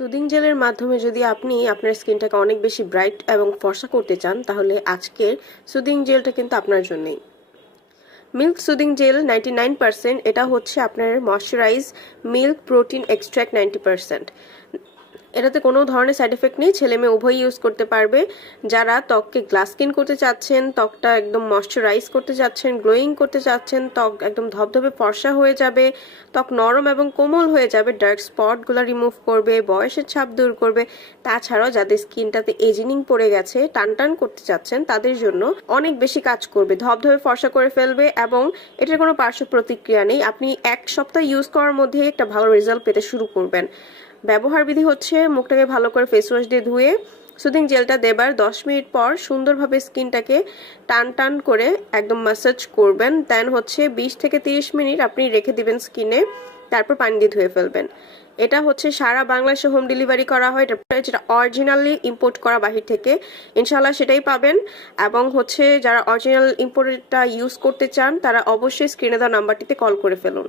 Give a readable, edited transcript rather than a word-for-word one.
Soothing জেলের মাধ্যমে যদি আপনি আপনার স্কিনটাকে অনেক বেশি ব্রাইট এবং ফর্সা করতে চান তাহলে আজকের সুদিং জেলটা কিন্তু আপনার জন্যই। মিল্ক সুদিং জেল 99%, এটা হচ্ছে আপনার ময়শ্চারাইজ মিল্ক প্রোটিন এক্সট্র্যাক্ট 90%। এটাতে কোনো ধরনের সাইড এফেক্ট নেই, ছেলে মেয়ে উভয়ই ইউজ করতে পারবে। যারা ত্বককে গ্লাস স্কিন করতে চাচ্ছেন, ত্বকটা একদম ময়শ্চারাইজ করতে চাচ্ছেন, গ্লোয়িং করতে চাচ্ছেন, ত্বক একদম ধবধবে ফর্সা হয়ে যাবে, ত্বক নরম এবং কোমল হয়ে যাবে, ডার্ক স্পটগুলো রিমুভ করবে, বয়সের ছাপ দূর করবে, তাছাড়াও যাদের স্কিনটাতে এজিনিং পড়ে গেছে, টান টান করতে চাচ্ছেন, তাদের জন্য অনেক বেশি কাজ করবে, ধবধবে ফর্সা করে ফেলবে এবং এটার কোনো পার্শ্ব প্রতিক্রিয়া নেই। আপনি এক সপ্তাহ ইউজ করার মধ্যে একটা ভালো রেজাল্ট পেতে শুরু করবেন। ব্যবহার বিধি হচ্ছে মুখটাকে ভালো করে ফেস ওয়াশ দিয়ে ধুয়ে সুদিং জেলটা দেবার 10 মিনিট পর সুন্দরভাবে স্কিনটাকে টান টান করে একদম ম্যাসাজ করবেন। দেন হচ্ছে 20 থেকে 30 মিনিট আপনি রেখে দিবেন স্কিনে, তারপর পানি দিয়ে ধুয়ে ফেলবেন। এটা হচ্ছে সারা বাংলাদেশে হোম ডেলিভারি করা হয়, যেটা অরিজিনালি ইম্পোর্ট করা বাহির থেকে, ইনশাল্লাহ সেটাই পাবেন। এবং হচ্ছে যারা অরিজিনাল ইম্পোর্টেডটা ইউজ করতে চান তারা অবশ্যই স্ক্রিনে দেওয়া নাম্বারটিতে কল করে ফেলুন।